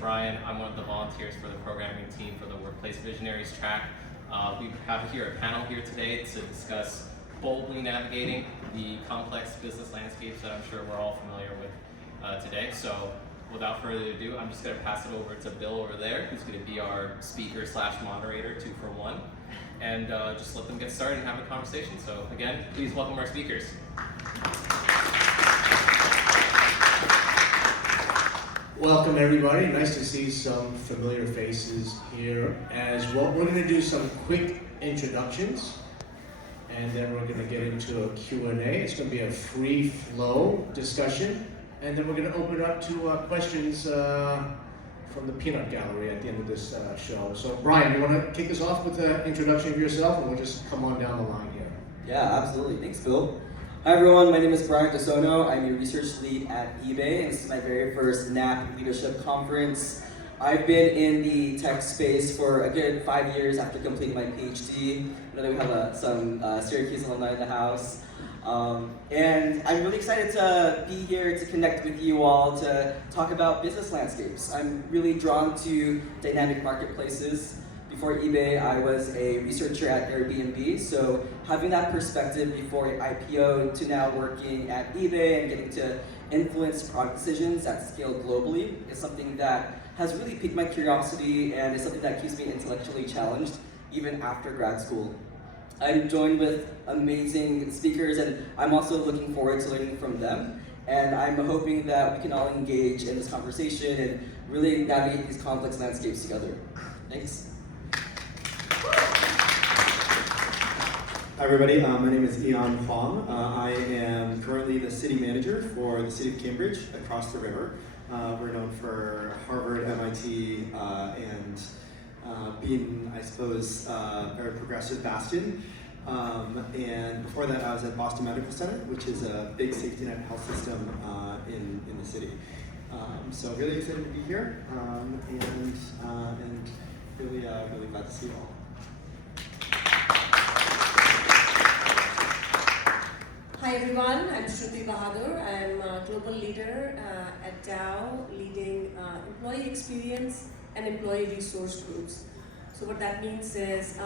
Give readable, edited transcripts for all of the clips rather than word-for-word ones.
Brian. I'm one of the volunteers for the programming team for the Workplace Visionaries track. We have here a panel here today to discuss boldly navigating the complex business landscapes that I'm sure we're all familiar with today. So without further ado, I'm just going to pass it over to Bill over there, who's going to be our speaker / moderator, 2 for 1, and just let them get started and have a conversation. So again, please welcome our speakers. Welcome everybody, nice to see some familiar faces here as well. We're going to do some quick introductions and then we're going to get into a Q&A. It's going to be a free flow discussion and then we're going to open up to questions from the peanut gallery at the end of this show. So Brian, you want to kick us off with an introduction of yourself and we'll just come on down the line here. Yeah, absolutely. Thanks, Bill. Hi everyone, my name is Brian DeSono. I'm a research lead at eBay, and this is my very first NAAAP leadership conference. I've been in the tech space for a good 5 years after completing my PhD. I know that we have some Syracuse alumni in the house. And I'm really excited to be here to connect with you all to talk about business landscapes. I'm really drawn to dynamic marketplaces. Before eBay, I was a researcher at Airbnb, so having that perspective before IPO to now working at eBay and getting to influence product decisions at scale globally is something that has really piqued my curiosity and is something that keeps me intellectually challenged even after grad school. I'm joined with amazing speakers and I'm also looking forward to learning from them. And I'm hoping that we can all engage in this conversation and really navigate these complex landscapes together. Thanks. Hi everybody, my name is Ian Huang. I am currently the city manager for the city of Cambridge across the river. We're known for Harvard, MIT, and being, I suppose, a very progressive bastion. And before that I was at Boston Medical Center, which is a big safety net health system in the city. So really excited to be here and really glad to see you all. Hi everyone, I'm Shruti Bahadur. I'm a global leader at Dow, leading employee experience and employee resource groups. So what that means is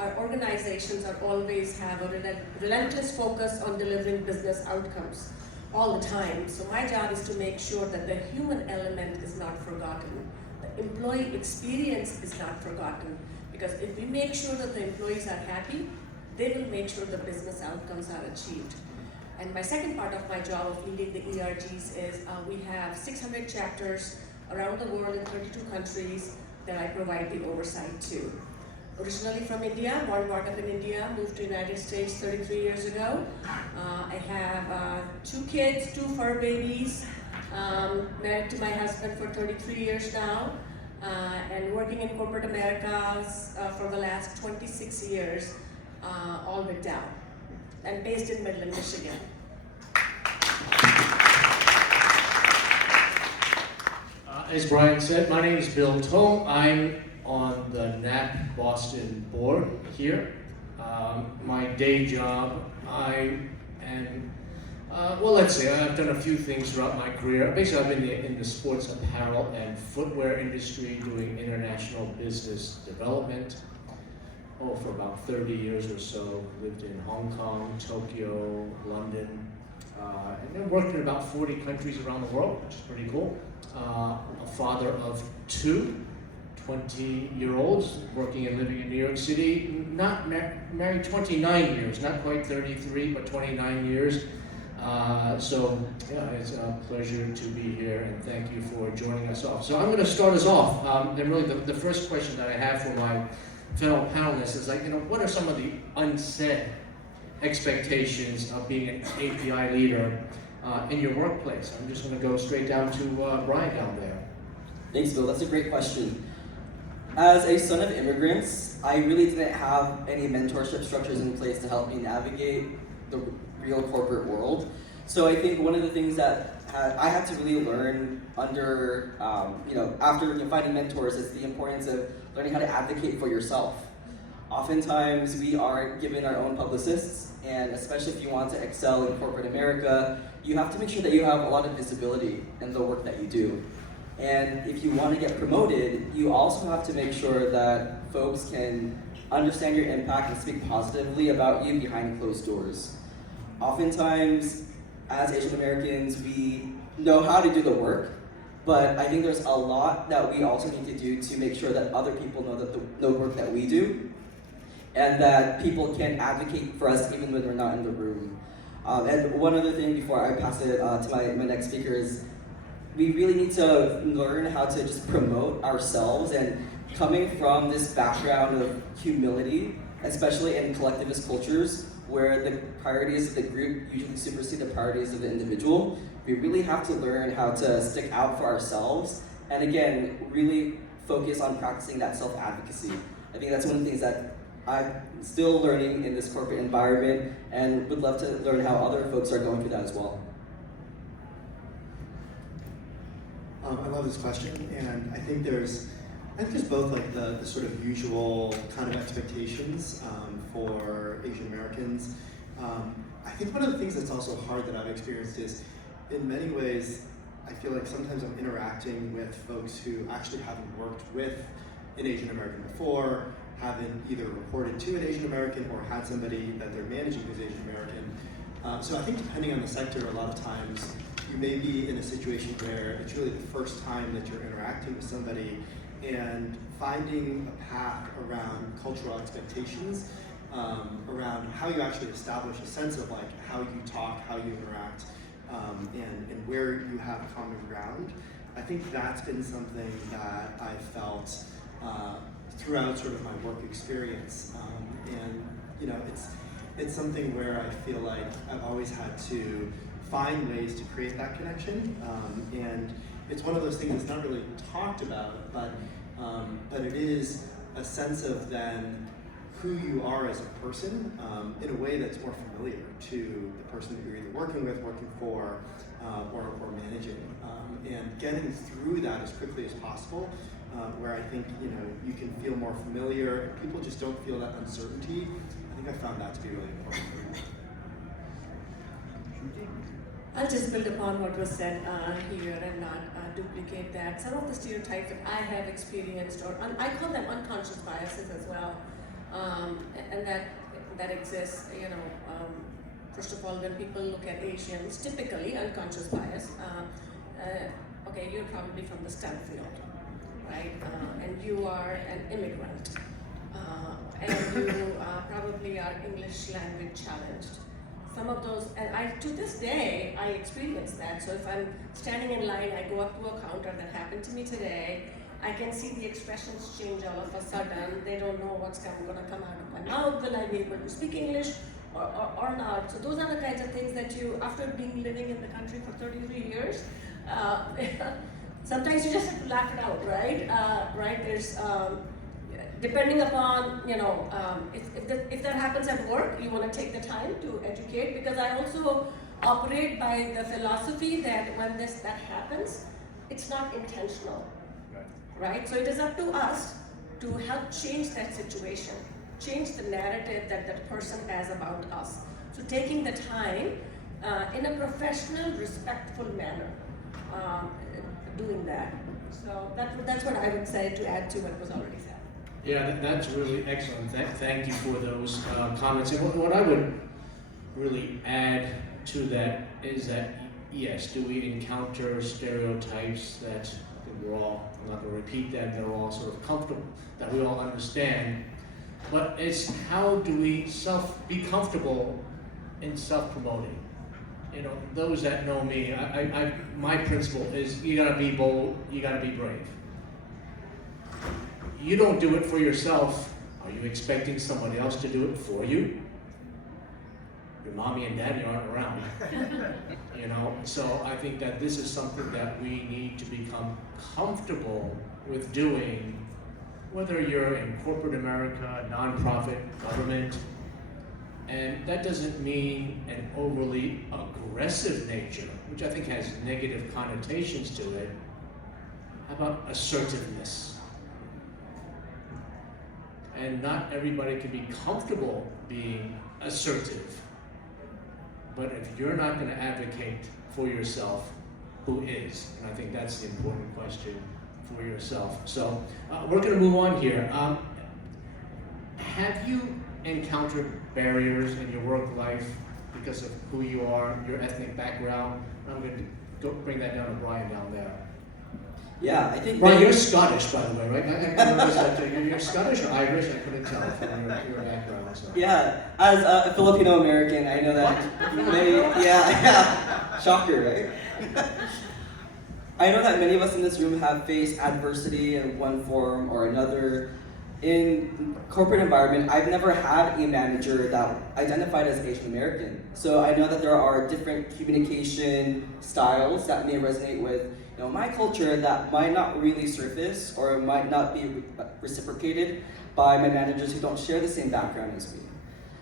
our organizations are always have a relentless focus on delivering business outcomes all the time. So my job is to make sure that the human element is not forgotten. The employee experience is not forgotten. Because if we make sure that the employees are happy, they will make sure the business outcomes are achieved. And my second part of my job of leading the ERGs is we have 600 chapters around the world in 32 countries that I provide the oversight to. Originally from India, born and brought up in India, moved to the United States 33 years ago. I have 2 kids, 2 fur babies, married to my husband for 33 years now, and working in corporate America for the last 26 years, all with Dow, and based in Midland, Michigan. As Brian said, my name is Bill Toll. I'm on the NAAAP Boston board here. My day job, I am, let's say I've done a few things throughout my career. Basically, I've been in the sports apparel and footwear industry doing international business development. For about 30 years or so. Lived in Hong Kong, Tokyo, London, and then worked in about 40 countries around the world, which is pretty cool. A father of 2 20-year-olds, working and living in New York City. Not married 29 years, not quite 33, but 29 years. So yeah, it's a pleasure to be here, and thank you for joining us off. So I'm going to start us off. And really, the first question that I have for my fellow panelists is what are some of the unsaid expectations of being an API leader in your workplace? I'm just going to go straight down to Brian down there. Thanks, Bill. That's a great question. As a son of immigrants, I really didn't have any mentorship structures in place to help me navigate the real corporate world. So I think one of the things that I had to really learn under, after finding mentors is the importance of learning how to advocate for yourself. Oftentimes we aren't given our own publicists, and especially if you want to excel in corporate America, you have to make sure that you have a lot of visibility in the work that you do. And if you want to get promoted, you also have to make sure that folks can understand your impact and speak positively about you behind closed doors. Oftentimes, as Asian Americans, we know how to do the work, but I think there's a lot that we also need to do to make sure that other people know that the work that we do, and that people can advocate for us even when we're not in the room. And one other thing before I pass it to my next speaker is, we really need to learn how to just promote ourselves, and coming from this background of humility, especially in collectivist cultures, where the priorities of the group usually supersede the priorities of the individual, we really have to learn how to stick out for ourselves, and again, really focus on practicing that self-advocacy. I think that's one of the things that I'm still learning in this corporate environment, and would love to learn how other folks are going through that as well. I love this question, and I think there's both like the sort of usual kind of expectations for Asian Americans. I think one of the things that's also hard that I've experienced is, in many ways, I feel like sometimes I'm interacting with folks who actually haven't worked with an Asian American before, haven't either reported to an Asian American or had somebody that they're managing who's Asian American. So I think depending on the sector, a lot of times you may be in a situation where it's really the first time that you're interacting with somebody, and finding a path around cultural expectations, around how you actually establish a sense of like how you talk, how you interact, and where you have common ground. I think that's been something that I've felt throughout sort of my work experience, and you know, it's something where I feel like I've always had to find ways to create that connection, and it's one of those things that's not really talked about, but it is a sense of then who you are as a person in a way that's more familiar to the person that you're either working with, working for, or managing, and getting through that as quickly as possible, where I think you can feel more familiar. People just don't feel that uncertainty. I think I found that to be really important for me. I'll just build upon what was said here and not duplicate that. Some of the stereotypes that I have experienced, or I call them unconscious biases as well, and that exists. First of all, when people look at Asians, typically unconscious bias. Okay, you're probably from the STEM field, right? And you are an immigrant, and you probably are English language challenged. Some of those, and to this day, I experience that. So if I'm standing in line, I go up to a counter, that happened to me today, I can see the expressions change all of a sudden. They don't know what's going to come out of my mouth. Will I be able to speak English or not? So those are the kinds of things that you, after living in the country for 33 years, sometimes you just have to laugh it out, right? Right? There's, depending upon, if that happens at work, you want to take the time to educate, because I also operate by the philosophy that when that happens, it's not intentional, right? So it is up to us to help change that situation, change the narrative that that person has about us. So taking the time in a professional, respectful manner, doing that. So that's what I would say to add to what was already said. Yeah, that's really excellent. Thank you for those comments. And what I would really add to that is that, yes, do we encounter stereotypes that I think we're all, I'm not going to repeat that, they're all sort of comfortable, that we all understand. But it's how do we be comfortable in self-promoting? Those that know me, my principle is you gotta be bold, you gotta be brave. You don't do it for yourself. Are you expecting somebody else to do it for you? Your mommy and daddy aren't around. So I think that this is something that we need to become comfortable with doing, whether you're in corporate America, nonprofit, government. And that doesn't mean an overly aggressive nature, which I think has negative connotations to it. How about assertiveness? And not everybody can be comfortable being assertive. But if you're not going to advocate for yourself, who is? And I think that's the important question for yourself. So we're going to move on here. Have you encountered barriers in your work life because of who you are, your ethnic background? I'm going to go bring that down to Brian down there. Yeah, I think. Brian, you're Scottish, by the way, right? I noticed that you're Scottish or Irish? I couldn't tell from your background. So. Yeah, as a Filipino American, I know that many. Yeah, shocker, right? I know that many of us in this room have faced adversity in one form or another. In corporate environment, I've never had a manager that identified as Asian American. So I know that there are different communication styles that may resonate with my culture that might not really surface or might not be reciprocated by my managers who don't share the same background as me.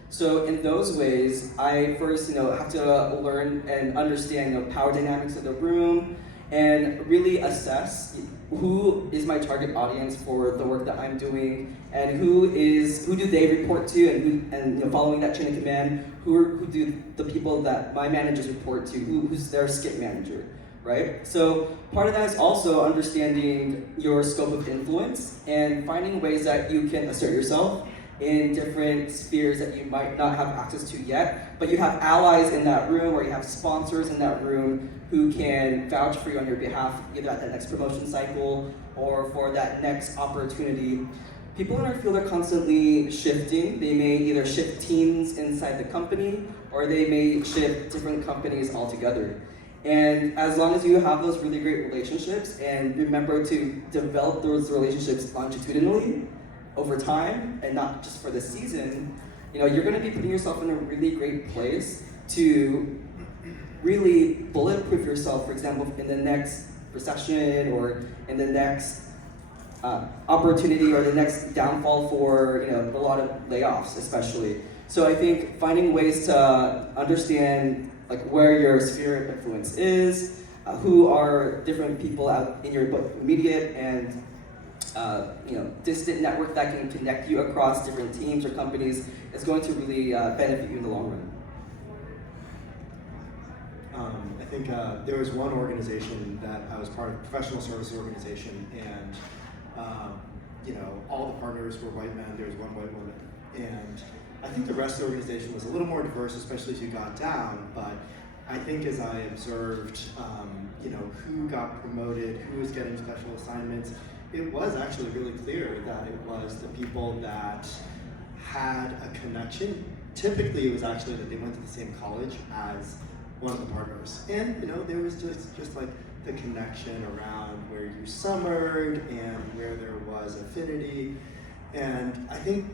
So in those ways, I first have to learn and understand power dynamics of the room and really assess who is my target audience for the work that I'm doing, and who do they report to, and following that chain of command, who do the people that my managers report to, who's their skip manager, right? So part of that is also understanding your scope of influence and finding ways that you can assert yourself in different spheres that you might not have access to yet, but you have allies in that room or you have sponsors in that room who can vouch for you on your behalf, either at that next promotion cycle or for that next opportunity. People in our field are constantly shifting. They may either shift teams inside the company or they may shift different companies altogether. And as long as you have those really great relationships and remember to develop those relationships longitudinally over time and not just for the season, you're going to be putting yourself in a really great place to really bulletproof yourself, for example, in the next recession or in the next opportunity or the next downfall for a lot of layoffs especially. So I think finding ways to understand where your sphere of influence is, who are different people out in your immediate and distant network that can connect you across different teams or companies is going to really benefit you in the long run. I think there was one organization that I was part of, a professional services organization, and all the partners were white men, there was one white woman. And I think the rest of the organization was a little more diverse, especially as you got down, but I think as I observed, who got promoted, who was getting special assignments, it was actually really clear that it was the people that had a connection. Typically, it was actually that they went to the same college as one of the partners. And, there was just like the connection around where you summered and where there was affinity. And I think,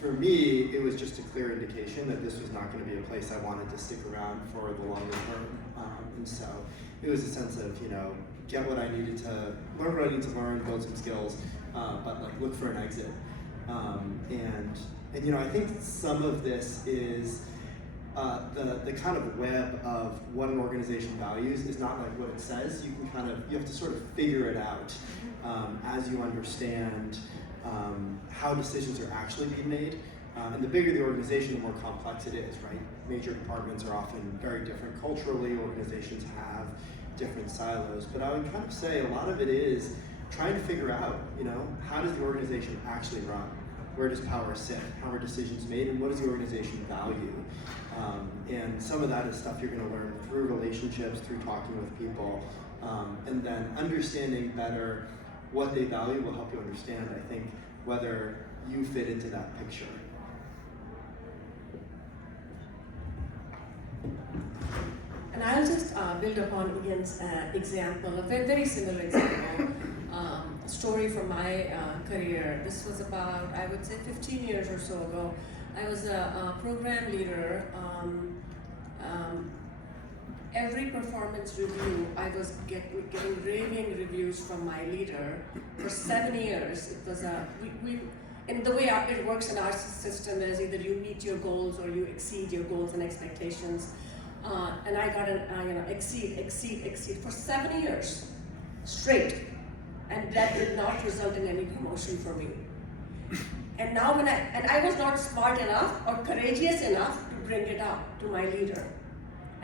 for me, it was just a clear indication that this was not going to be a place I wanted to stick around for the longer term. And so it was a sense of, get what I needed to, learn what I needed to learn, build some skills, but look for an exit. And I think some of this is the kind of web of what an organization values is not like what it says. You have to sort of figure it out as you understand how decisions are actually being made. And the bigger the organization, the more complex it is, right? Major departments are often very different culturally. Organizations have different silos. But I would kind of say a lot of it is trying to figure out, how does the organization actually run? Where does power sit? How are decisions made? And what does the organization value? And some of that is stuff you're going to learn through relationships, through talking with people, and then understanding better what they value will help you understand, I think, whether you fit into that picture. And I'll just build upon Ian's example, a very similar example, a story from my career. This was about, I would say, 15 years or so ago. I was a program leader. Every performance review, I was getting raving reviews from my leader for 7 years. It was and the way it works in our system is either you meet your goals or you exceed your goals and expectations. And I got exceed for 7 years straight, and that did not result in any promotion for me. And now I was not smart enough or courageous enough to bring it up to my leader.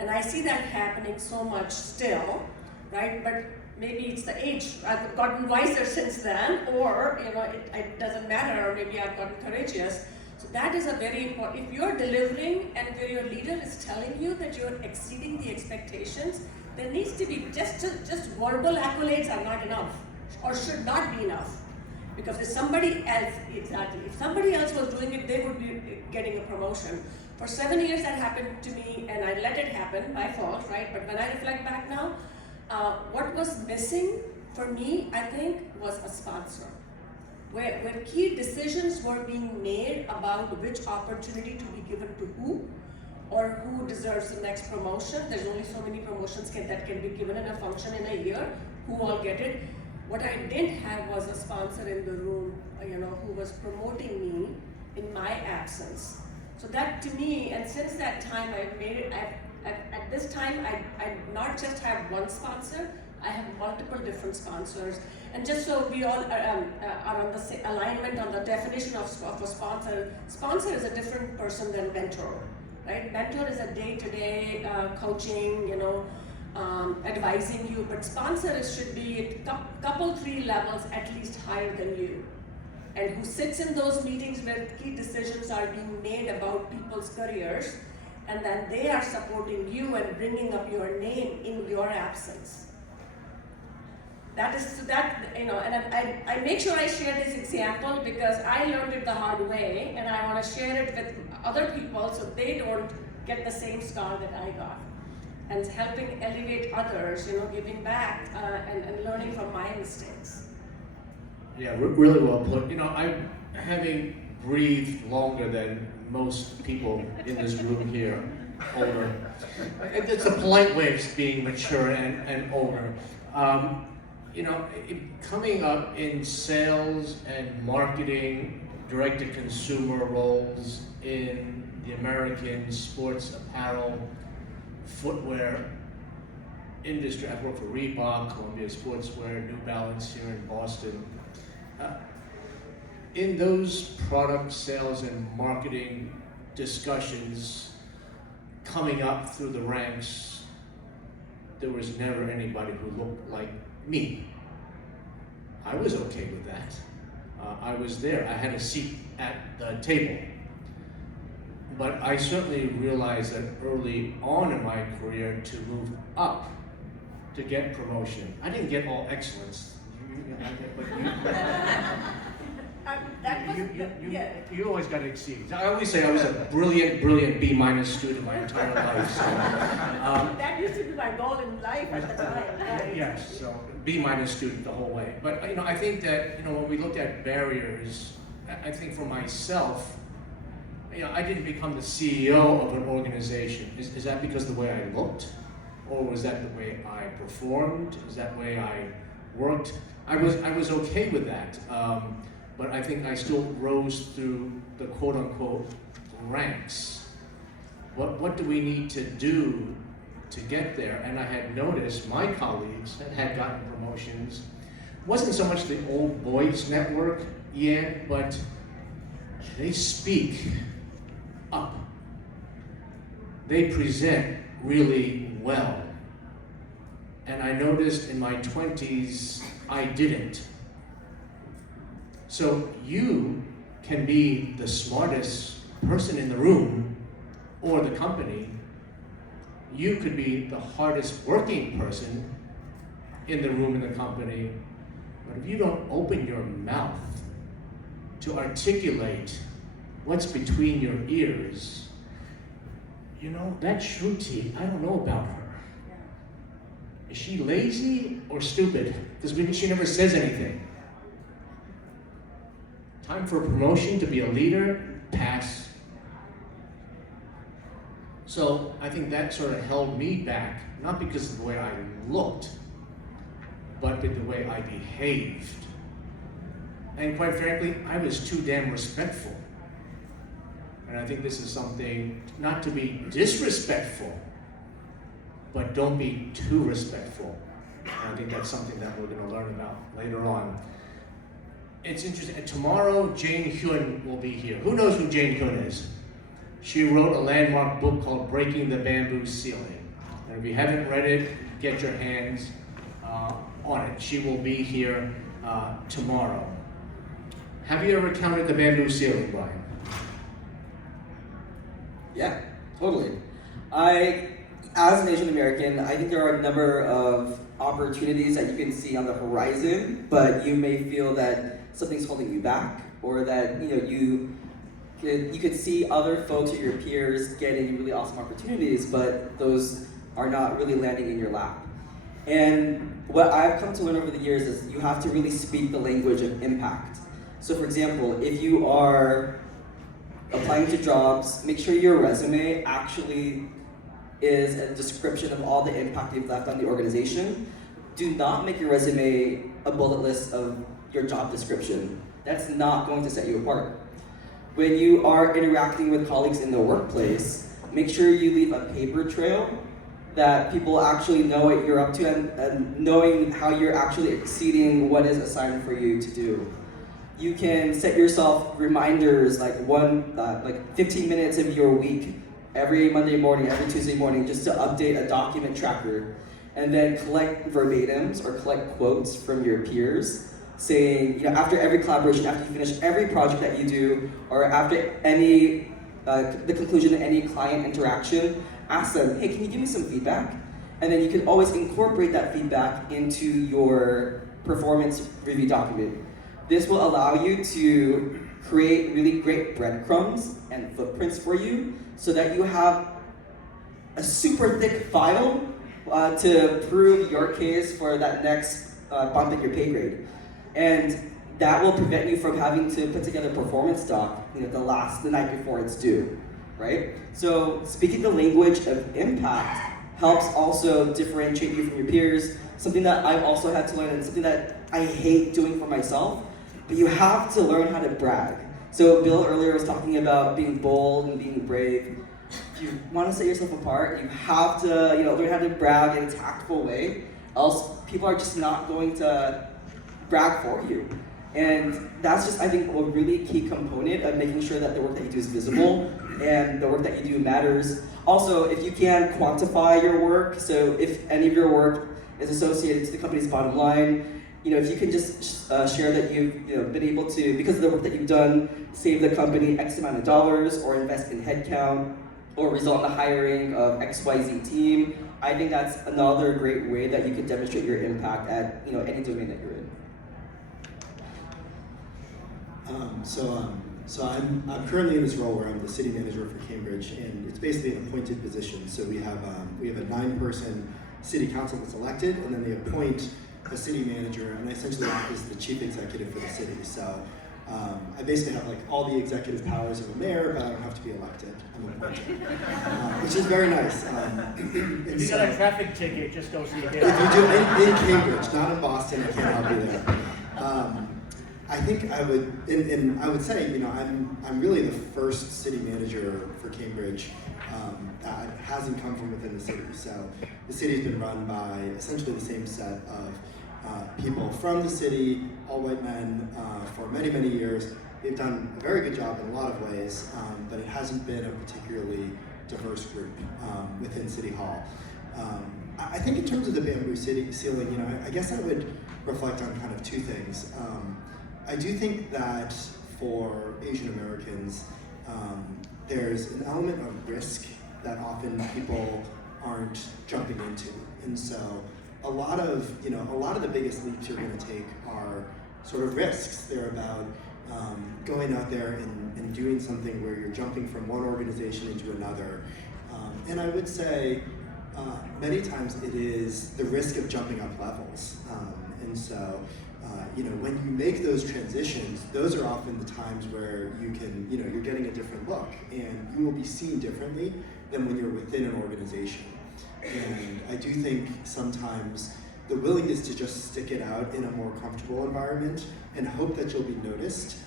And I see that happening so much still, right? But maybe it's the age. I've gotten wiser since then, or it doesn't matter, or maybe I've gotten courageous. So that is a very important. If you're delivering and where your leader is telling you that you're exceeding the expectations, there needs to be just verbal accolades are not enough, or should not be enough. Because if somebody else was doing it, they would be getting a promotion. For 7 years that happened to me, and I let it happen, my fault, right? But when I reflect back now, what was missing for me, I think, was a sponsor. Where key decisions were being made about which opportunity to be given to who, or who deserves the next promotion. There's only so many promotions that can be given in a function in a year, who all get it. What I didn't have was a sponsor in the room, who was promoting me in my absence. So that to me, and since that time I've made it, at this time I not just have one sponsor, I have multiple different sponsors. And just so we all are on the same alignment on the definition of a sponsor, sponsor is a different person than mentor, right? Mentor is a day-to-day coaching, advising you, but sponsor should be a couple, 3 levels at least higher than you. And who sits in those meetings where key decisions are being made about people's careers, and then they are supporting you and bringing up your name in your absence. That is so that, and I make sure I share this example because I learned it the hard way, and I want to share it with other people so they don't get the same scar that I got. And helping elevate others, giving back and learning from my mistakes. Yeah, really well put. I'm having breathed longer than most people in this room here, older. It's a polite way of being mature and older. Coming up in sales and marketing, direct-to-consumer roles in the American sports apparel, footwear industry. I've worked for Reebok, Columbia Sportswear, New Balance here in Boston. In those product sales and marketing discussions coming up through the ranks, there was never anybody who looked like me. I was okay with that. I was there. I had a seat at the table. But I certainly realized that early on in my career to move up, to get promotion. I didn't get all excellence. You always got to exceed. I always say I was a brilliant B- student my entire life. So, that used to be my goal in life at the time. Right? Yes, so B- student the whole way. But I think that when we looked at barriers, I think for myself, I didn't become the CEO of an organization. Is that because of the way I looked? Or was that the way I performed? Is that the way I worked? I was okay with that. But I think I still rose through the quote-unquote ranks. What do we need to do to get there? And I had noticed my colleagues that had gotten promotions. It wasn't so much the old boys network yet, but they speak up. They present really well. And I noticed in my 20s, I didn't. So you can be the smartest person in the room or the company. You could be the hardest working person in the room in the company. But if you don't open your mouth to articulate what's between your ears, that Shruti, I don't know about her. Is she lazy or stupid? Because she never says anything. Time for a promotion to be a leader, pass. So I think that sort of held me back, not because of the way I looked, but with the way I behaved. And quite frankly, I was too damn respectful. And I think this is something, not to be disrespectful, but don't be too respectful. And I think that's something that we're going to learn about later on. It's interesting. And tomorrow, Jane Hyun will be here. Who knows who Jane Hyun is? She wrote a landmark book called Breaking the Bamboo Ceiling. And if you haven't read it, get your hands on it. She will be here tomorrow. Have you ever counted the bamboo ceiling, Brian? Yeah, totally. As an Asian American, I think there are a number of opportunities that you can see on the horizon, but you may feel that something's holding you back, or that you could see other folks or your peers getting really awesome opportunities, but those are not really landing in your lap. And what I've come to learn over the years is you have to really speak the language of impact. So for example, if you are applying to jobs, make sure your resume actually is a description of all the impact you've left on the organization. Do not make your resume a bullet list of your job description. That's not going to set you apart. When you are interacting with colleagues in the workplace, make sure you leave a paper trail that people actually know what you're up to, and knowing how you're actually exceeding what is assigned for you to do. You can set yourself reminders like 15 minutes of your week, every Monday morning, every Tuesday morning, just to update a document tracker, and then collect verbatims or collect quotes from your peers saying, after every collaboration, after you finish every project that you do, or after the conclusion of any client interaction, ask them, hey, can you give me some feedback? And then you can always incorporate that feedback into your performance review document. This will allow you to create really great breadcrumbs and footprints for you, so that you have a super thick file to prove your case for that next bump in your pay grade. And that will prevent you from having to put together performance doc the night before it's due, right? So speaking the language of impact helps also differentiate you from your peers, something that I've also had to learn, and something that I hate doing for myself, but you have to learn how to brag. So Bill earlier was talking about being bold and being brave. If you want to set yourself apart, you have to learn how to brag in a tactful way, else people are just not going to brag for you. And that's just, I think, a really key component of making sure that the work that you do is visible and the work that you do matters. Also, if you can quantify your work, so if any of your work is associated to the company's bottom line, if you can just share that you've been able to, because of the work that you've done, save the company X amount of dollars, or invest in headcount, or result in the hiring of XYZ team, I think that's another great way that you can demonstrate your impact at any domain that you're in. So I'm currently in this role where I'm the city manager for Cambridge, and it's basically an appointed position. So we have a 9-person city council that's elected, and then they appoint a city manager, and I essentially act as the chief executive for the city. So I basically have all the executive powers of a mayor, but I don't have to be elected. I'm appointed, which is very nice. If you got a traffic ticket, just go see it. If you do in Cambridge, not in Boston, I can't help you there. I think I would, and I would say, I'm really the first city manager for Cambridge that hasn't come from within the city. So the city's been run by essentially the same set of people from the city, all white men, for many, many years. They've done a very good job in a lot of ways, but it hasn't been a particularly diverse group within City Hall. I think in terms of the bamboo ceiling, I guess I would reflect on kind of two things. I do think that for Asian Americans, there's an element of risk that often people aren't jumping into, and so a lot of the biggest leaps you're going to take are sort of risks. They're about going out there and doing something where you're jumping from one organization into another, and I would say many times it is the risk of jumping up levels, and so. When you make those transitions, those are often the times where you can, you're getting a different look, and you will be seen differently than when you're within an organization. And I do think sometimes the willingness to just stick it out in a more comfortable environment and hope that you'll be noticed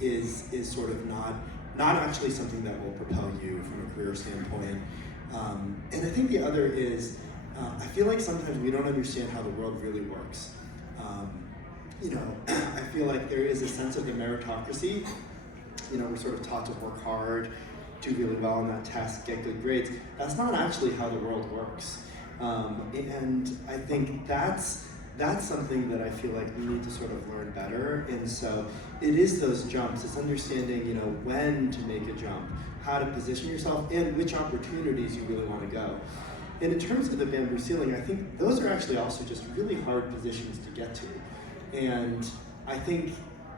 is sort of not actually something that will propel you from a career standpoint. And I think the other is, I feel like sometimes we don't understand how the world really works. I feel like there is a sense of the meritocracy. We're sort of taught to work hard, do really well on that test, get good grades. That's not actually how the world works. And I think that's something that I feel like we need to sort of learn better. And so it is those jumps. It's understanding, you know, when to make a jump, how to position yourself, and which opportunities you really want to go. And in terms of the bamboo ceiling, I think those are actually also just really hard positions to get to. And I think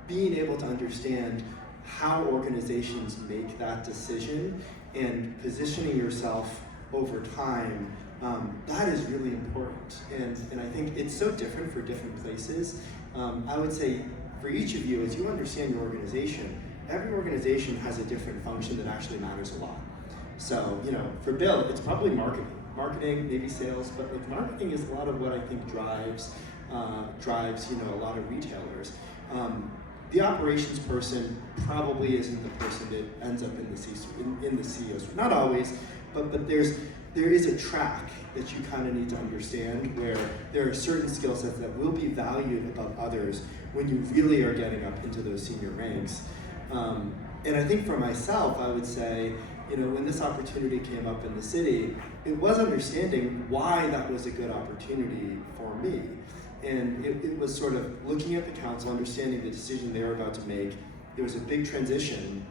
being able to understand how organizations make that decision and positioning yourself over time, that is really important. And I think it's so different for different places. I would say for each of you, as you understand your organization, every organization has a different function that actually matters a lot. So, you know, for Bill, it's probably marketing, maybe sales, but like marketing is a lot of what I think drives, you know, a lot of retailers. The operations person probably isn't the person that ends up in the CEO's. Not always, but there is a track that you kind of need to understand where there are certain skill sets that will be valued above others when you really are getting up into those senior ranks. And I think for myself, I would say, you know, when this opportunity came up in the city, it was understanding why that was a good opportunity for me. And it was sort of looking at the council, understanding the decision they were about to make. There was a big transition,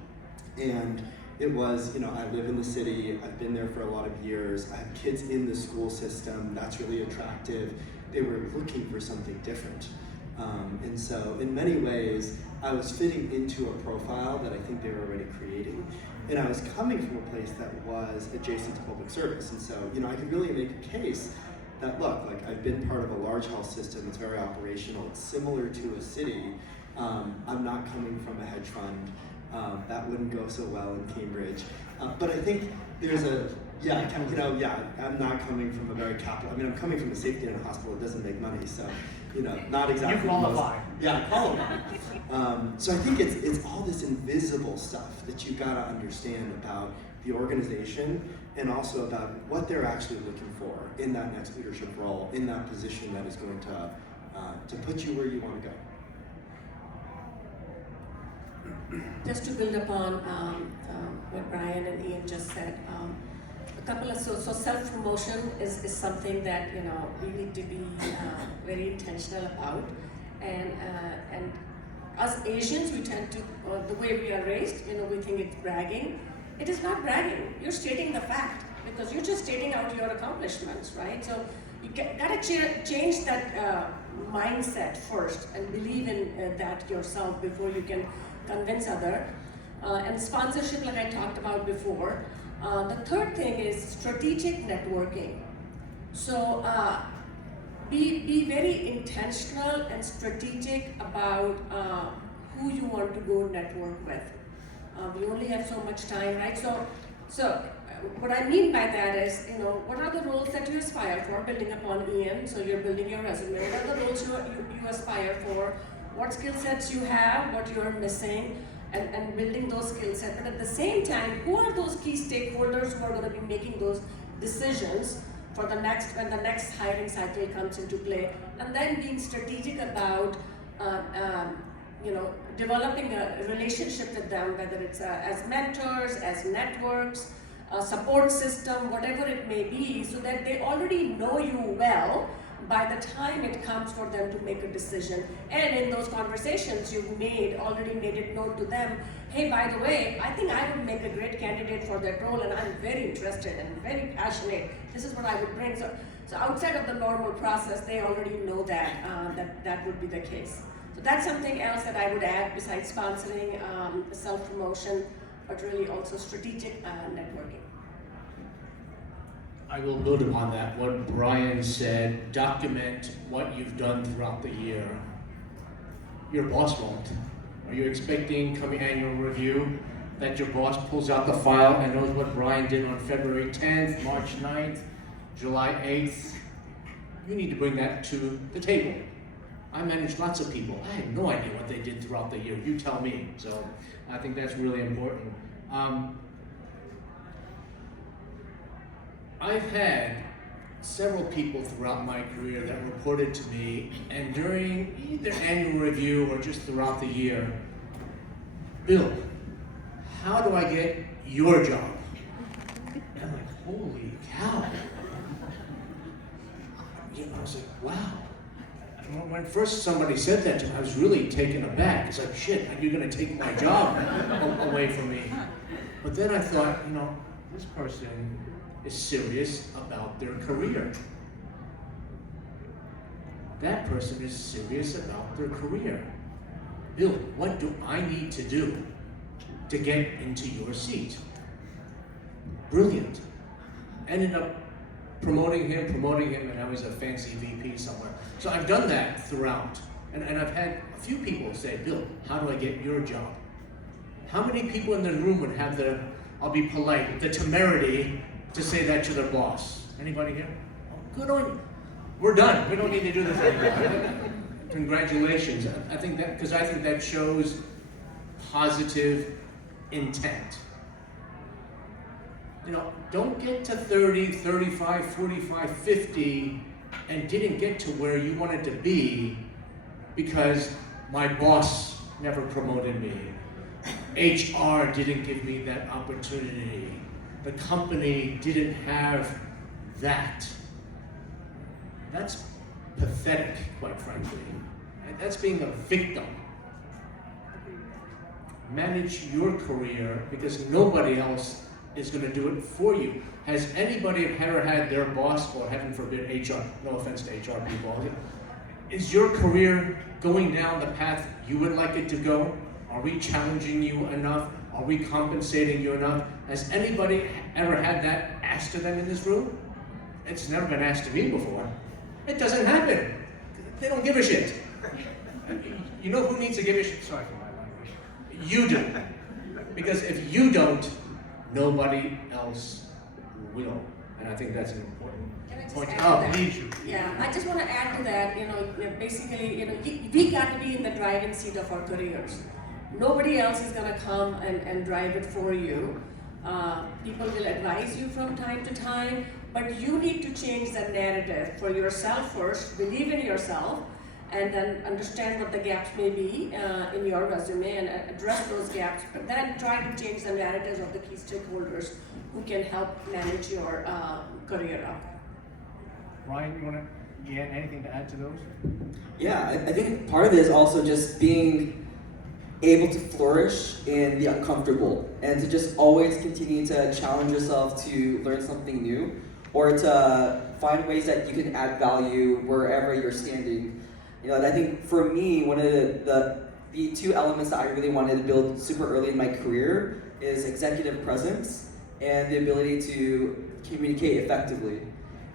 and it was, you know, I live in the city, I've been there for a lot of years, I have kids in the school system, that's really attractive. They were looking for something different. And so in many ways, I was fitting into a profile that I think they were already creating. And I was coming from a place that was adjacent to public service. And so, you know, I could really make a case that, look, like I've been part of a large health system, it's very operational, it's similar to a city. I'm not coming from a hedge fund. That wouldn't go so well in Cambridge. But I think there's I'm not coming from a very capital, I mean, I'm coming from a safety net hospital that doesn't make money, so, you know, not exactly. You qualify. Yeah, qualify. So I think it's all this invisible stuff that you gotta understand about the organization and also about what they're actually looking for in that next leadership role, in that position that is going to put you where you want to go. Just to build upon what Brian and Ian just said, a couple of so self-promotion is something that, you know, we need to be very intentional about, and us Asians, we tend to the way we are raised, you know, we think it's bragging. It is not bragging. You're stating the fact because you're just stating out your accomplishments, right? So you gotta change that mindset first and believe in that yourself before you can convince other. And sponsorship, like I talked about before. The third thing is strategic networking. So be very intentional and strategic about who you want to go network with. We only have so much time, right? So what I mean by that is, you know, what are the roles that you aspire for, building upon Ian, so you're building your resume. What are the roles you aspire for? What skill sets you have, what you're missing, and building those skill sets. But at the same time, who are those key stakeholders who are going to be making those decisions for the next, when the next hiring cycle comes into play? And then being strategic about, you know, developing a relationship with them, whether it's as mentors, as networks, a support system, whatever it may be, so that they already know you well by the time it comes for them to make a decision. And in those conversations you've already made it known to them, hey, by the way, I think I would make a great candidate for that role, and I'm very interested and very passionate. This is what I would bring. So outside of the normal process, they already know that that would be the case. So that's something else that I would add besides sponsoring, self-promotion, but really also strategic networking. I will build upon that. What Brian said, document what you've done throughout the year. Your boss won't. Are you expecting coming annual review that your boss pulls out the file and knows what Brian did on February 10th, March 9th, July 8th? You need to bring that to the table. I manage lots of people. I have no idea what they did throughout the year. You tell me. So I think that's really important. I've had several people throughout my career that reported to me, and during either annual review or just throughout the year, Bill, how do I get your job. And I'm like, holy cow. You know, I was like, wow. And when first somebody said that to me, I was really taken aback. It's like, shit, you're gonna take my job away from me. But then I thought, you know, this person is serious about their career. That person is serious about their career. Bill, what do I need to do to get into your seat? Brilliant. Ended up promoting him, and I was a fancy VP somewhere. So I've done that throughout. And I've had a few people say, Bill, how do I get your job? How many people in the room would have the, I'll be polite, the temerity to say that to their boss? Anybody here? Oh, good on you. We're done. We don't need to do this anymore. Congratulations. I think that shows positive intent. You know, don't get to 30, 35, 45, 50 and didn't get to where you wanted to be because my boss never promoted me. HR didn't give me that opportunity. The company didn't have that. That's pathetic, quite frankly. And that's being a victim. Manage your career because nobody else is going to do it for you. Has anybody ever had their boss, or heaven forbid HR, no offense to HR people, is your career going down the path you would like it to go? Are we challenging you enough? Are we compensating you enough? Has anybody ever had that asked to them in this room? It's never been asked to me before. It doesn't happen. They don't give a shit. You know who needs to give a shit? Sorry for my language. You do. Because if you don't, nobody else will. And I think that's an important point. Add to that? Please. Yeah, I just want to add to that, basically, we got to be in the driving seat of our careers. Nobody else is going to come and drive it for you. People will advise you from time to time, but you need to change the narrative for yourself first, believe in yourself, and then understand what the gaps may be in your resume and address those gaps, but then try to change the narratives of the key stakeholders who can help manage your career up. Ryan, you want to add anything to add to those? Yeah, I think part of it is also just being able to flourish in the uncomfortable and to just always continue to challenge yourself to learn something new or to find ways that you can add value wherever you're standing. You know, I think for me, one of the two elements that I really wanted to build super early in my career is executive presence and the ability to communicate effectively.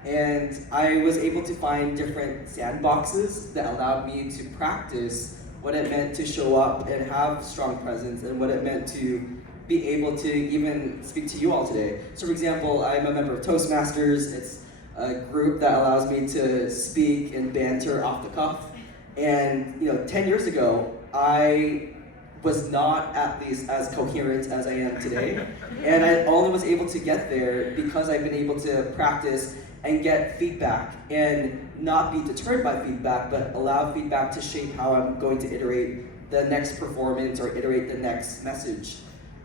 And I was able to find different sandboxes that allowed me to practice what it meant to show up and have strong presence and what it meant to be able to even speak to you all today. So for example, I'm a member of Toastmasters. It's a group that allows me to speak and banter off the cuff. And 10 years ago, I was not at least as coherent as I am today. And I only was able to get there because I've been able to practice and get feedback and not be deterred by feedback, but allow feedback to shape how I'm going to iterate the next performance or iterate the next message.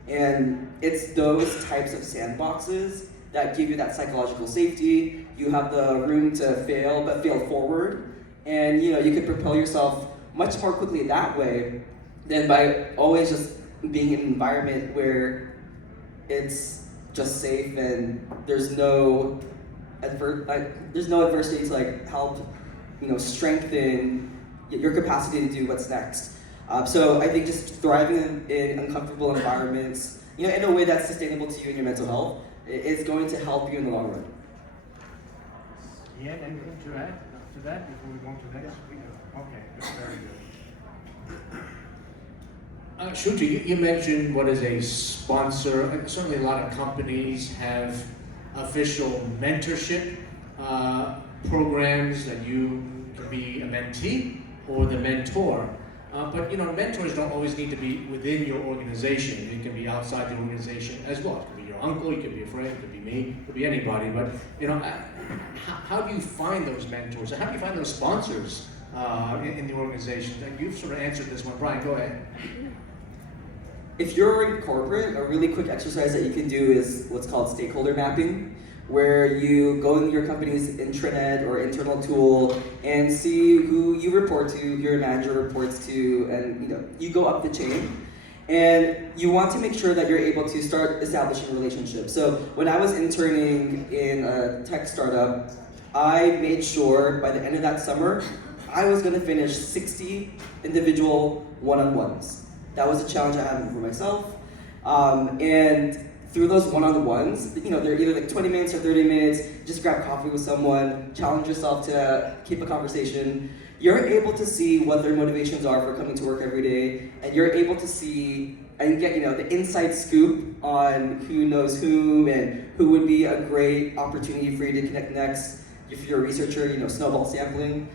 And it's those types of sandboxes that give you that psychological safety. You have the room to fail, but fail forward. And you can propel yourself much more quickly that way than by always just being in an environment where it's just safe and there's no adversity to help strengthen your capacity to do what's next. So I think just thriving in uncomfortable environments, in a way that's sustainable to you and your mental health, is going to help you in the long run. Yeah, anything to add to that before we go on to the next speaker? Okay, that's very good. Shruti, you mentioned what is a sponsor, and certainly a lot of companies have official mentorship programs that you can be a mentee or the mentor. But mentors don't always need to be within your organization. It can be outside the organization as well. It could be your uncle, it could be a friend, it could be me, it could be anybody. But how do you find those mentors? How do you find those sponsors in the organization? And you've sort of answered this one. Brian, go ahead. if you're in corporate, a really quick exercise that you can do is what's called stakeholder mapping, where you go in your company's intranet or internal tool and see who you report to, who your manager reports to, and you go up the chain. And you want to make sure that you're able to start establishing relationships. So when I was interning in a tech startup, I made sure by the end of that summer, I was gonna finish 60 individual one-on-ones. That was a challenge I had for myself. And through those one-on-ones, they're either like 20 minutes or 30 minutes, just grab coffee with someone, challenge yourself to keep a conversation. You're able to see what their motivations are for coming to work every day, and you're able to see and get the inside scoop on who knows whom and who would be a great opportunity for you to connect next. If you're a researcher, snowball sampling.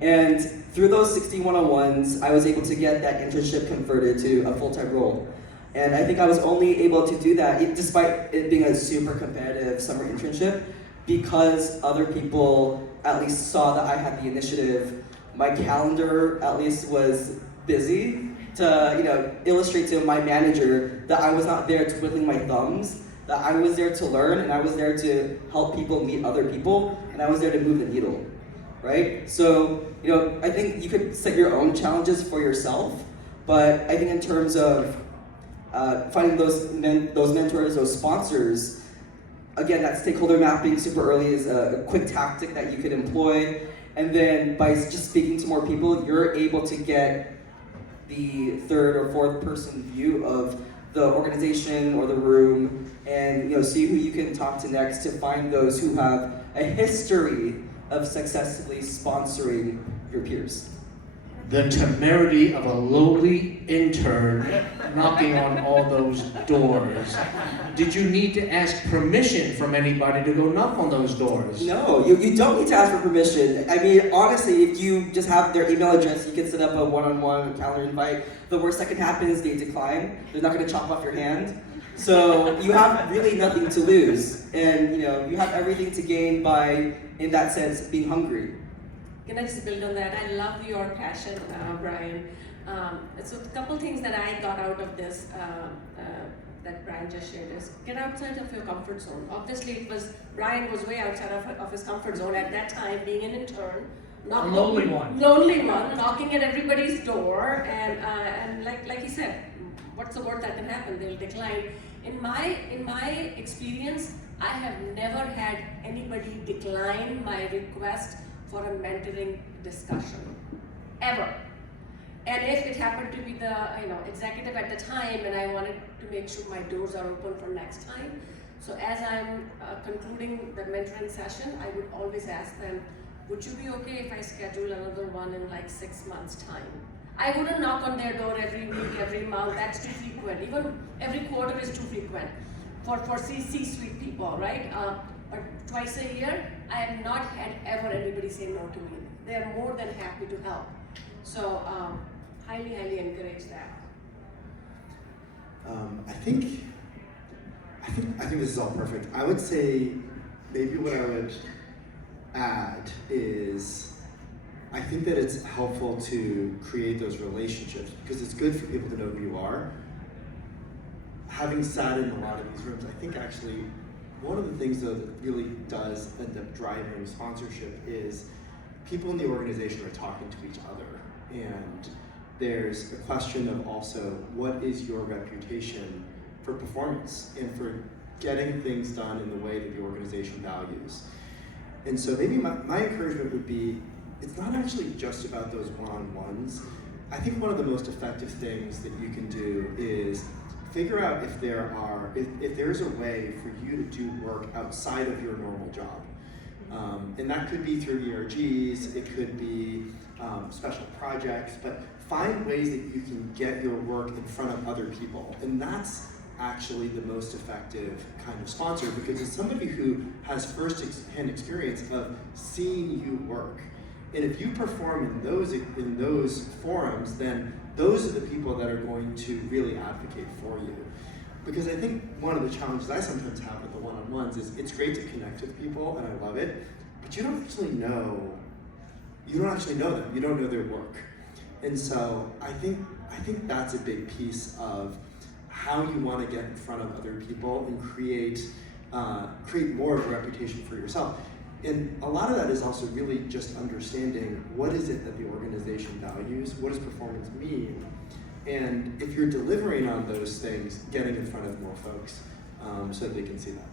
And through those 60 one-on-ones, I was able to get that internship converted to a full-time role. And I think I was only able to do that, despite it being a super competitive summer internship, because other people at least saw that I had the initiative. My calendar at least was busy to illustrate to my manager that I was not there twiddling my thumbs, that I was there to learn, and I was there to help people meet other people, and I was there to move the needle, right? So, I think you could set your own challenges for yourself, but I think in terms of finding those mentors, those sponsors, again, that stakeholder mapping super early is a quick tactic that you could employ. And then by just speaking to more people, you're able to get the third or fourth person view of the organization or the room, and see who you can talk to next to find those who have a history of successfully sponsoring your peers. The temerity of a lowly intern knocking on all those doors. Did you need to ask permission from anybody to go knock on those doors? No, you don't need to ask for permission. I mean, honestly, if you just have their email address, you can set up a one-on-one calendar invite. The worst that can happen is they decline. They're not going to chop off your hand. So you have really nothing to lose. And you have everything to gain by, in that sense, being hungry. Can I just build on that? I love your passion, Brian. So a couple things that I got out of this that Brian just shared is get outside of your comfort zone. Obviously, Brian was way outside of his comfort zone at that time, being an intern. A lonely one, knocking at everybody's door, and like he said, what's the word that can happen? They'll decline. In my experience, I have never had anybody decline my request for a mentoring discussion, ever. And if it happened to be the executive at the time, and I wanted to make sure my doors are open for next time, so as I'm concluding the mentoring session, I would always ask them, would you be okay if I schedule another one in like 6 months' time? I wouldn't knock on their door every week, every month, that's too frequent. Even every quarter is too frequent for C-suite people, right? But twice a year, I have not had ever anybody say no to me. They're more than happy to help. So highly, highly encourage that. I think this is all perfect. I would say maybe what I would add is I think that it's helpful to create those relationships because it's good for people to know who you are. Having sat in a lot of these rooms, I think actually one of the things though that really does end up driving sponsorship is people in the organization are talking to each other, and there's a question of also what is your reputation for performance and for getting things done in the way that the organization values. And so maybe my encouragement would be, it's not actually just about those one-on-ones. I think one of the most effective things that you can do is figure out if there's a way for you to do work outside of your normal job. And that could be through ERGs, it could be special projects, but find ways that you can get your work in front of other people. And that's actually the most effective kind of sponsor, because it's somebody who has first-hand experience of seeing you work. And if you perform in those forums, then those are the people that are going to really advocate for you. Because I think one of the challenges I sometimes have with the one-on-ones is it's great to connect with people, and I love it, but you don't actually know them. You don't know their work. And so I think that's a big piece of how you want to get in front of other people and create more of a reputation for yourself. And a lot of that is also really just understanding what is it that the organization values, what does performance mean, and if you're delivering on those things, getting in front of more folks so that they can see that.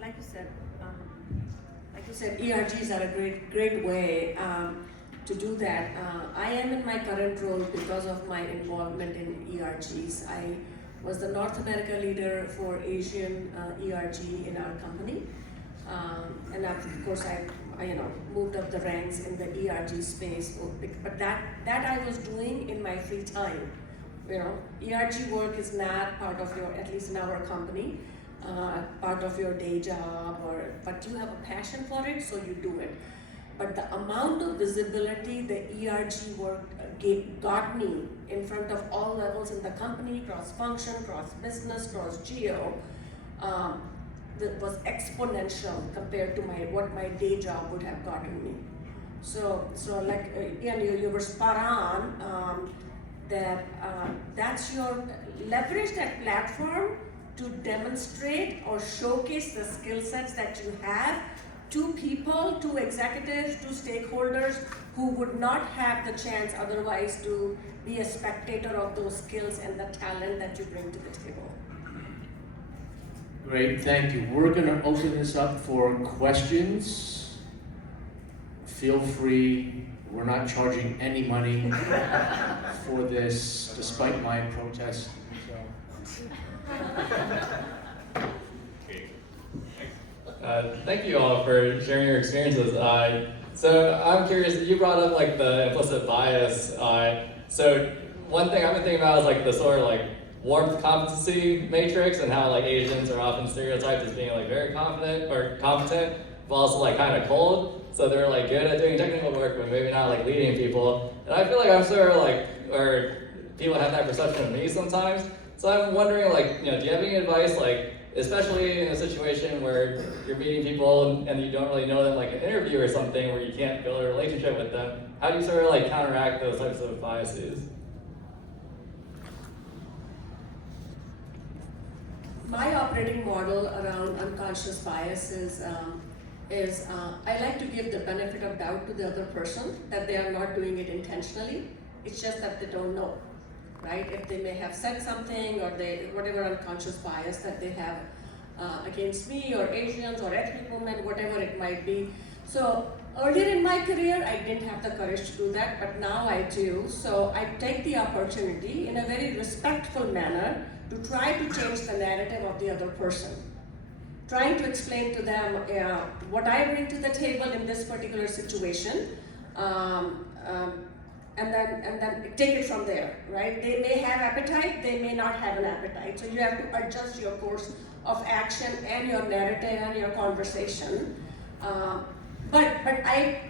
Like you said, ERGs are a great way to do that. I am in my current role because of my involvement in ERGs. I was the North America leader for Asian ERG in our company. And of course, I moved up the ranks in the ERG space. But that I was doing in my free time. ERG work is not part of your, at least in our company, part of your day job, but you have a passion for it, so you do it. But the amount of visibility the ERG work got me in front of all levels in the company, cross-function, cross-business, cross-geo, that was exponential compared to what my day job would have gotten me. So like Ian, you were spot on. That's your leverage that platform to demonstrate or showcase the skill sets that you have to people, to executives, to stakeholders who would not have the chance otherwise to be a spectator of those skills and the talent that you bring to the table. Great, thank you. We're going to open this up for questions. Feel free. We're not charging any money for this, despite my protest. Thank you all for sharing your experiences. So I'm curious, you brought up like the implicit bias. So one thing I've been thinking about is like the sort of like warmth competency matrix and how like Asians are often stereotyped as being like very confident or competent, but also like kind of cold. So they're like good at doing technical work, but maybe not like leading people. And I feel like I'm sort of like, or people have that perception of me sometimes. So I'm wondering like, do you have any advice, like, especially in a situation where you're meeting people and you don't really know them, like an interview or something where you can't build a relationship with them, how do you sort of like counteract those types of biases? My operating model around unconscious biases is I like to give the benefit of doubt to the other person that they are not doing it intentionally. It's just that they don't know, right? If they may have said something or whatever unconscious bias that they have against me or Asians or ethnic women, whatever it might be. So earlier in my career, I didn't have the courage to do that, but now I do. So I take the opportunity in a very respectful manner to try to change the narrative of the other person. Trying to explain to them what I bring to the table in this particular situation, and then take it from there, right? They may have appetite, they may not have an appetite. So you have to adjust your course of action and your narrative and your conversation. But I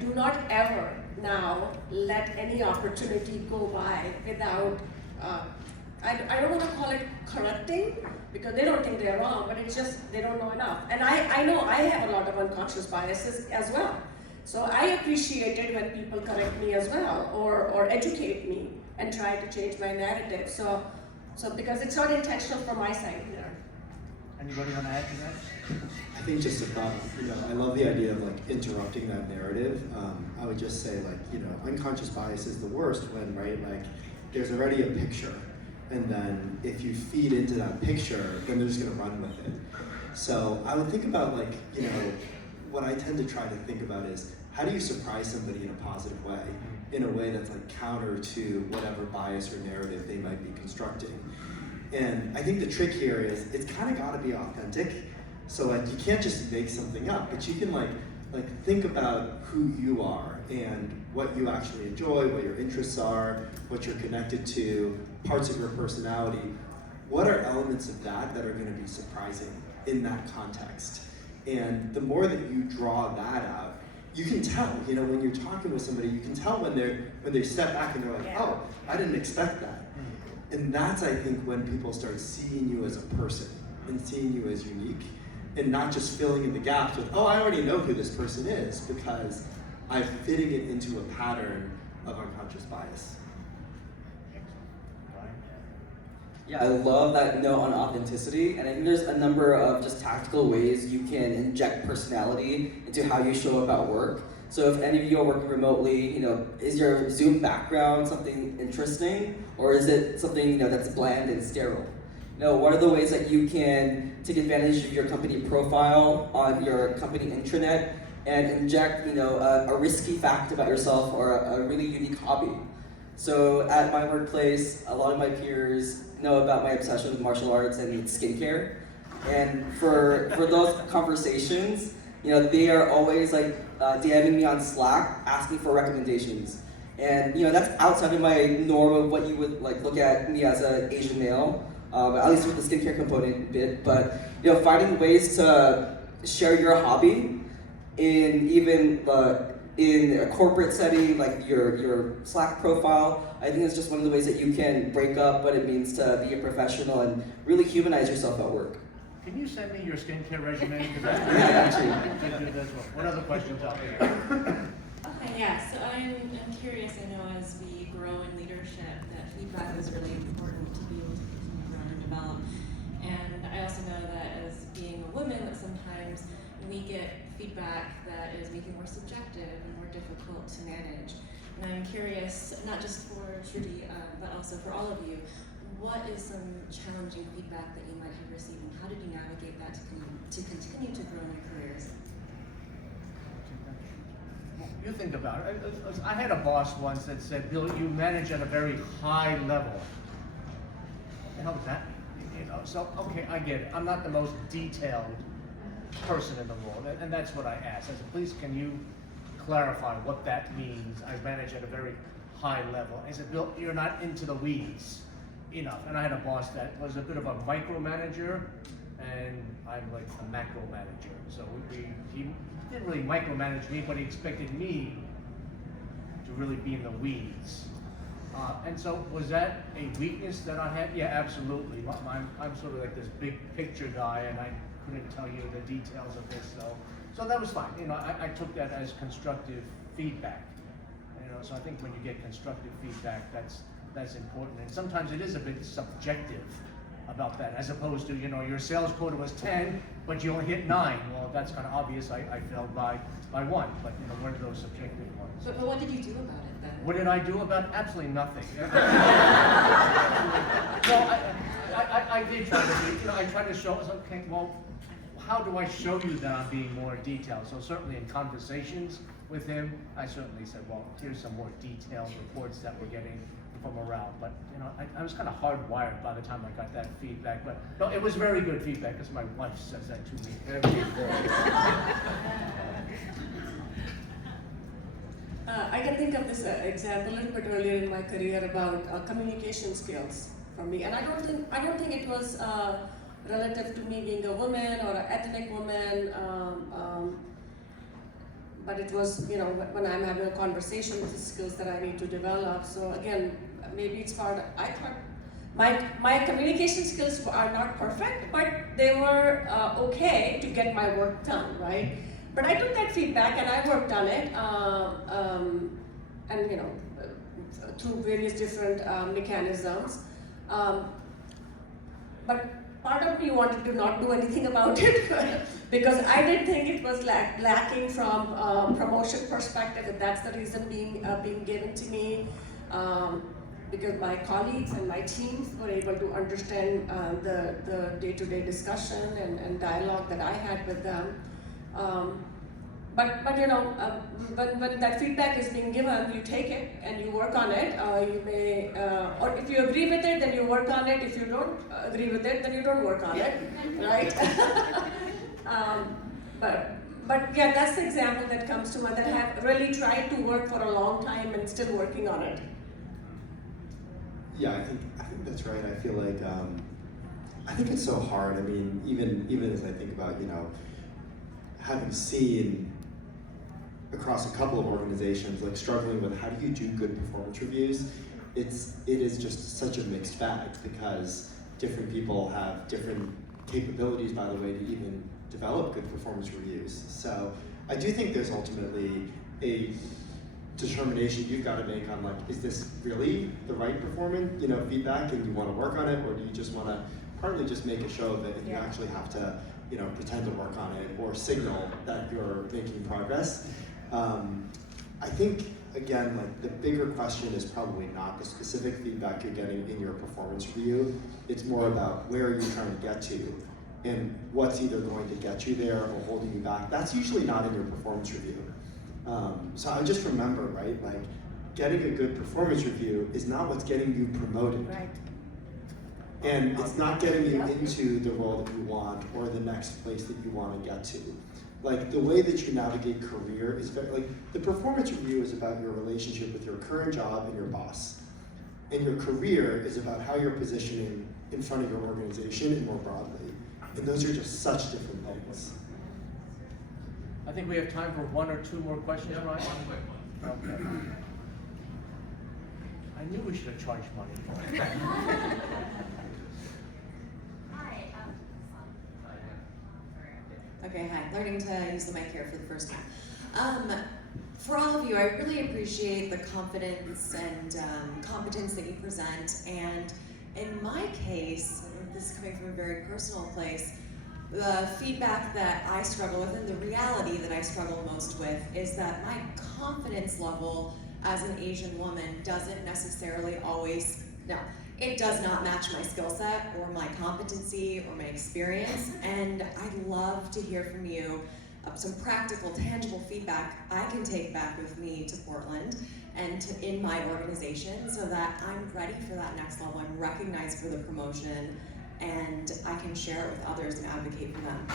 do not ever now let any opportunity go by without, I don't want to call it correcting, because they don't think they're wrong, but it's just they don't know enough. And I know I have a lot of unconscious biases as well. So I appreciate it when people correct me as well, or educate me and try to change my narrative. So because it's not intentional from my side here. Anybody want to add to that? I think just about, I love the idea of like interrupting that narrative. I would just say like, unconscious bias is the worst when, right, like there's already a picture. And then if you feed into that picture, then they're just gonna run with it. So I would think about like, what I tend to try to think about is how do you surprise somebody in a positive way, in a way that's like counter to whatever bias or narrative they might be constructing. And I think the trick here is it's kind of got to be authentic. So like you can't just make something up, but you can like think about who you are and what you actually enjoy, what your interests are, what you're connected to, parts of your personality. What are elements of that are going to be surprising in that context? And the more that you draw that out, you can tell, when you're talking with somebody, you can tell when they step back and they're like, oh, I didn't expect that. And that's, I think, when people start seeing you as a person and seeing you as unique and not just filling in the gaps with, oh, I already know who this person is because I'm fitting it into a pattern of unconscious bias. Yeah, I love that note on authenticity, and I think there's a number of just tactical ways you can inject personality into how you show up at work. So if any of you are working remotely, is your Zoom background something interesting, or is it something that's bland and sterile? What are the ways that you can take advantage of your company profile on your company intranet and inject a risky fact about yourself or a really unique hobby? So at my workplace, a lot of my peers know about my obsession with martial arts and skincare. And for those conversations, they are always DMing me on Slack, asking for recommendations. And that's outside of my norm of what you would look at me as an Asian male, at least with the skincare component bit. But finding ways to share your hobby in a corporate setting, like your Slack profile, I think it's just one of the ways that you can break up what it means to be a professional and really humanize yourself at work. Can you send me your skincare regimen? Actually. What other questions out there? Okay, yeah, so I'm curious, I know as we grow in leadership that feedback is really important to be able to continue to grow and develop. And I also know that as being a woman, that sometimes we get feedback that is maybe more subjective and more difficult to manage. And I'm curious, not just for Shruti, but also for all of you, what is some challenging feedback that you might have received, and how did you navigate that to continue to grow in your careers? You think about it. I had a boss once that said, "Bill, you manage at a very high level." What the hell was that? So okay, I get it. I'm not the most detailed person in the world, and that's what I asked. I said, "Please, can you clarify what that means? I manage at a very high level." He said, "Bill, you're not into the weeds enough." And I had a boss that was a bit of a micromanager, and I'm like a macro manager. So he didn't really micromanage me, but he expected me to really be in the weeds. And so was that a weakness that I had? Yeah, absolutely. I'm sort of like this big picture guy, and I couldn't tell you the details of this. So that was fine. I took that as constructive feedback. So I think when you get constructive feedback, that's important. And sometimes it is a bit subjective about that, as opposed to, your sales quota was 10, but you only hit 9. Well, that's kind of obvious. I failed by 1, but what are those subjective ones? But what did you do about it then? What did I do about it? Absolutely nothing. I did try to I tried to show us, okay, well, how do I show you that I'm being more detailed? So certainly in conversations with him, I certainly said, well, here's some more detailed reports that we're getting from around. But I was kind of hardwired by the time I got that feedback. But no, it was very good feedback, because my wife says that to me every day. I can think of this example a little bit earlier in my career about communication skills for me, and I don't think it was relative to me being a woman or an ethnic woman, but it was when I'm having a conversation, the skills that I need to develop. So again, maybe it's part. I thought my communication skills are not perfect, but they were okay to get my work done, right? But I took that feedback and I worked on it, and through various different mechanisms. But part of me wanted to not do anything about it because I did think it was lacking from promotion perspective, and that's the reason being given to me. Because my colleagues and my teams were able to understand the day-to-day discussion and dialogue that I had with them. But when that feedback is being given, you take it and you work on it. You may, or if you agree with it, then you work on it. If you don't agree with it, then you don't work on it, right? But yeah, that's the example that comes to mind, that I have really tried to work for a long time and still working on it. Yeah, I think that's right. I feel like I think it's so hard. I mean, even as I think about having seen across a couple of organizations struggling with how do you do good performance reviews, it is just such a mixed bag, because different people have different capabilities, by the way, to even develop good performance reviews. So I do think there's ultimately a determination you've got to make on like, is this really the right performance, feedback, and you want to work on it, or do you just want to partly just make a show that you actually have to, pretend to work on it or signal that you're making progress? I think, again, like the bigger question is probably not the specific feedback you're getting in your performance review. It's more about where are you trying to get to and what's either going to get you there or holding you back. That's usually not in your performance review. So I just remember, right, like getting a good performance review is not what's getting you promoted. Right. And it's not getting you into the role that you want or the next place that you want to get to. Like the way that you navigate career is very, like the performance review is about your relationship with your current job and your boss. And your career is about how you're positioning in front of your organization and more broadly. And those are just such different things. I think we have time for one or two more questions, Ryan. One quick one. Okay. I knew we should have charged money for it. Okay, hi. Learning to use the mic here for the first time. For all of you, I really appreciate the confidence and competence that you present. And in my case, this is coming from a very personal place, the feedback that I struggle with and the reality that I struggle most with is that my confidence level as an Asian woman doesn't necessarily always, it does not match my skill set or my competency or my experience. And I'd love to hear from you some practical, tangible feedback I can take back with me to Portland and to in my organization so that I'm ready for that next level. I'm recognized for the promotion and I can share it with others and advocate for them.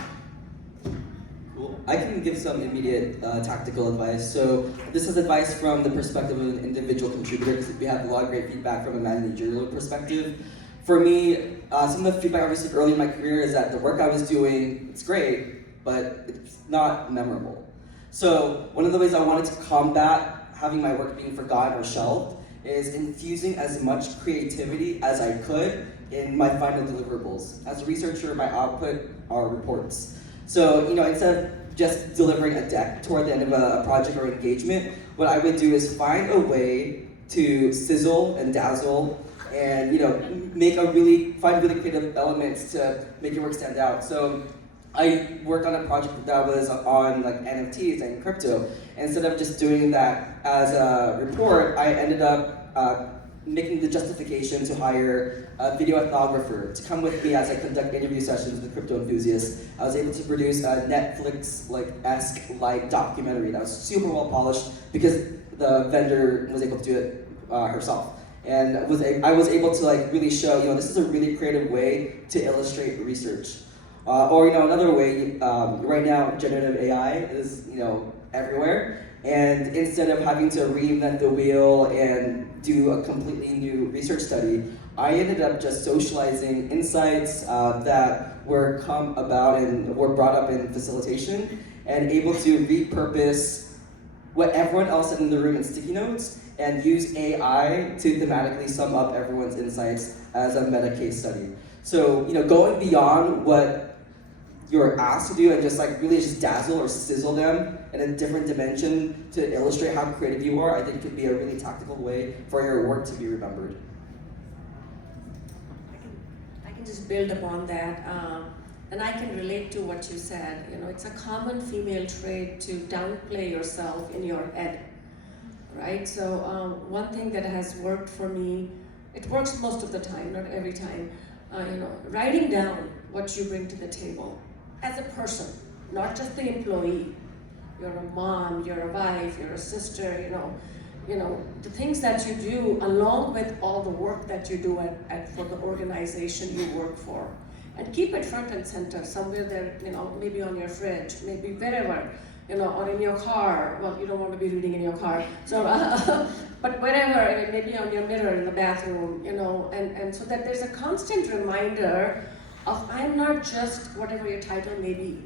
Cool. I can give some immediate tactical advice. So this is advice from the perspective of an individual contributor because we have a lot of great feedback from a managerial perspective. For me, some of the feedback I received early in my career is that the work I was doing, it's great, but it's not memorable. So one of the ways I wanted to combat having my work being forgotten or shelved is infusing as much creativity as I could in my final deliverables. As a researcher, my output are reports. So, instead of just delivering a deck toward the end of a project or engagement, what I would do is find a way to sizzle and dazzle and, find really creative elements to make your work stand out. So I worked on a project that was on like NFTs and crypto. And instead of just doing that as a report, I ended up making the justification to hire a video ethnographer to come with me as I conduct interview sessions with crypto enthusiasts. I was able to produce a Netflix-esque like documentary that was super well polished because the vendor was able to do it herself. And I was able to really show, this is a really creative way to illustrate research. Or another way, right now generative AI is everywhere. And instead of having to reinvent the wheel and do a completely new research study, I ended up just socializing insights that were come about and were brought up in facilitation and able to repurpose what everyone else said in the room in sticky notes and use AI to thematically sum up everyone's insights as a meta case study. So, going beyond what you're asked to do and just really just dazzle or sizzle them in a different dimension to illustrate how creative you are, I think could be a really tactical way for your work to be remembered. I can just build upon that, and I can relate to what you said. It's a common female trait to downplay yourself in your ed, right? So one thing that has worked for me, it works most of the time, not every time, writing down what you bring to the table as a person, not just the employee. You're a mom, you're a wife, you're a sister, the things that you do along with all the work that you do for the organization you work for. And keep it front and center, somewhere there, maybe on your fridge, maybe wherever, or in your car. Well, you don't want to be reading in your car. So, but wherever, maybe on your mirror in the bathroom, and so that there's a constant reminder of I'm not just whatever your title may be.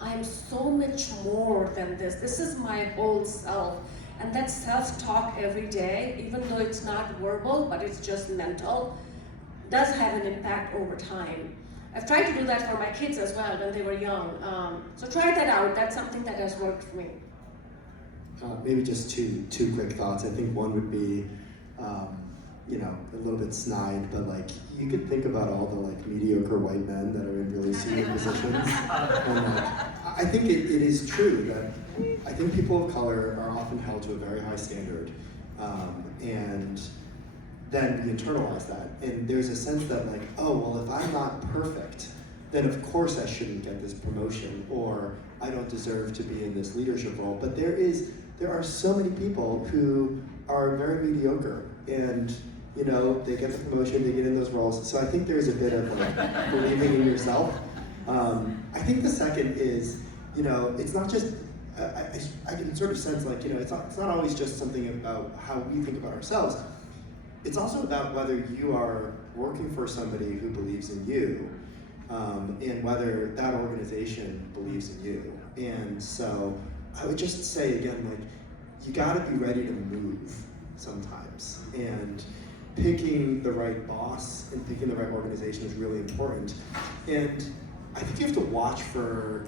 I'm so much more than this. This is my whole self. And that self-talk every day, even though it's not verbal, but it's just mental, does have an impact over time. I've tried to do that for my kids as well when they were young. So try that out. That's something that has worked for me. Maybe just two quick thoughts. I think one would be, you know, a little bit snide, but like you could think about all the like mediocre white men that are in really senior positions. And like, I think it is true that I think people of color are often held to a very high standard, and then we internalize that. And there's a sense that like, oh, well, if I'm not perfect, then of course I shouldn't get this promotion, or I don't deserve to be in this leadership role. But there are so many people who are very mediocre, and you know, they get the promotion, they get in those roles. So I think there's a bit of like believing in yourself. I think the second is, you know, it's not just, I can sort of sense like, you know, it's not always just something about how we think about ourselves. It's also about whether you are working for somebody who believes in you, and whether that organization believes in you. And so I would just say again, like, you gotta be ready to move sometimes. And picking the right boss and picking the right organization is really important. And I think you have to watch for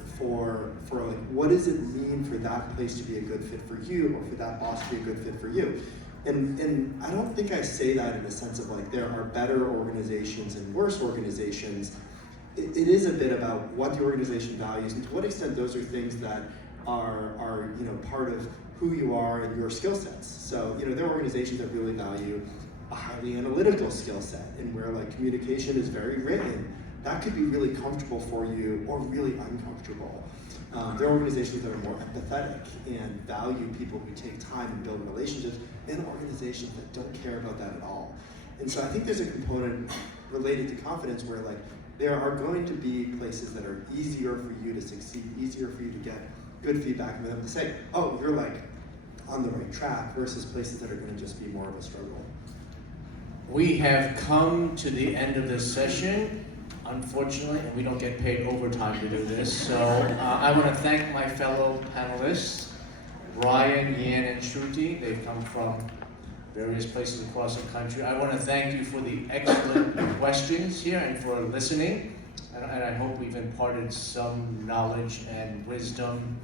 like, what does it mean for that place to be a good fit for you, or for that boss to be a good fit for you? And I don't think I say that in the sense of like there are better organizations and worse organizations. It is a bit about what the organization values and to what extent those are things that are you know, part of who you are and your skill sets. So, you know, there are organizations that really value a highly analytical skill set, and where like communication is very written. That could be really comfortable for you or really uncomfortable. There are organizations that are more empathetic and value people who take time and build relationships, and organizations that don't care about that at all. And so I think there's a component related to confidence where like there are going to be places that are easier for you to succeed, easier for you to get good feedback and them to say, oh, you're like on the right track, versus places that are going to just be more of a struggle. We have come to the end of this session, unfortunately, and we don't get paid overtime to do this. So I want to thank my fellow panelists, Brian, Yan, and Shruti. They've come from various places across the country. I want to thank you for the excellent questions here and for listening. And I hope we've imparted some knowledge and wisdom.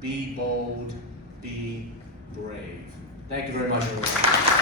Be bold, be brave. Thank you very much, everyone.